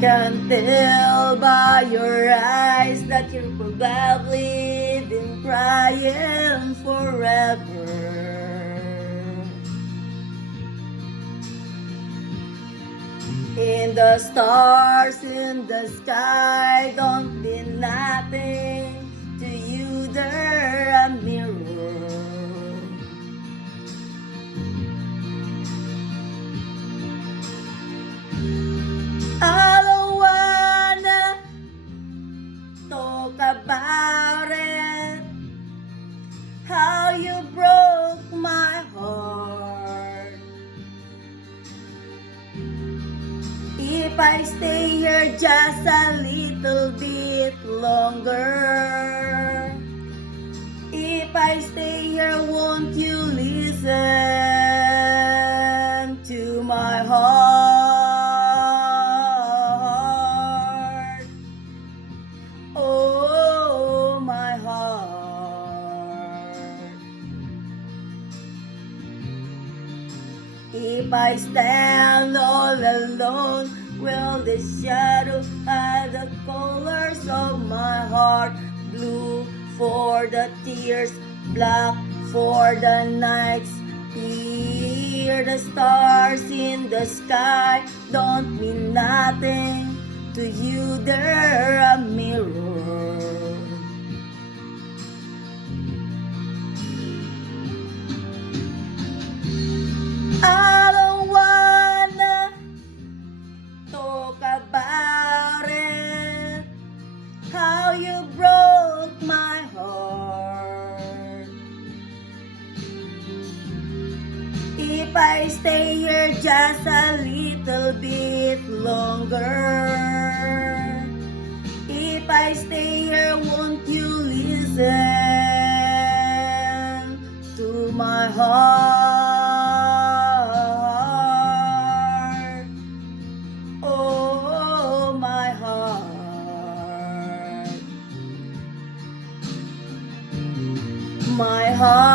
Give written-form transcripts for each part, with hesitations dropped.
can tell by your eyes that you're probably been crying forever. In the stars in the sky don't mean nothing to you, they're a mirror. I don't wanna talk about it, how you broke my heart. If I stay here just a little bit longer, if I stay here, won't you listen to my heart? Oh, my heart. If I stand all alone, will the shadow hide the colors of my heart? Blue for the tears, black for the nights. Here the stars in the sky don't mean nothing to you, they're a mirror. I don't wanna talk about it, how you broke my heart. If I stay here just a little bit longer, if I stay here, won't you listen to my heart? Oh, my heart. My heart.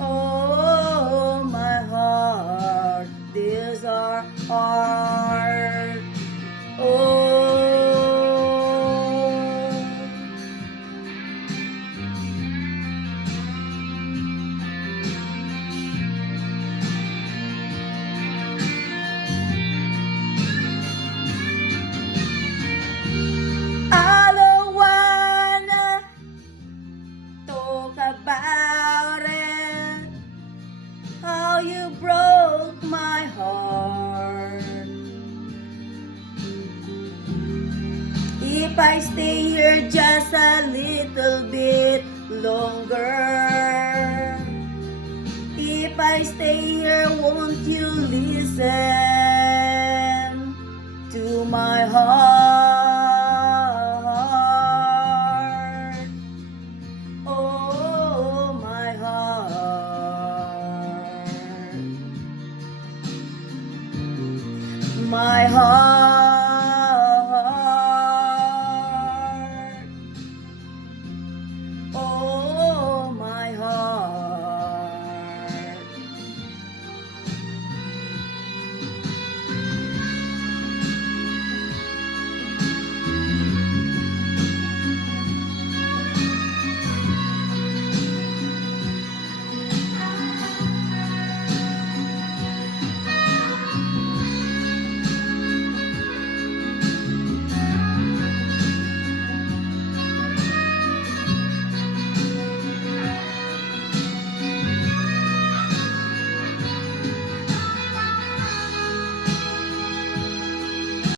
Oh, my heart. These are heart. Oh. I don't wanna talk about it, how you broke my heart. If I stay here just a little bit longer, if I stay here, won't you listen to my heart? Oh, my heart. My heart.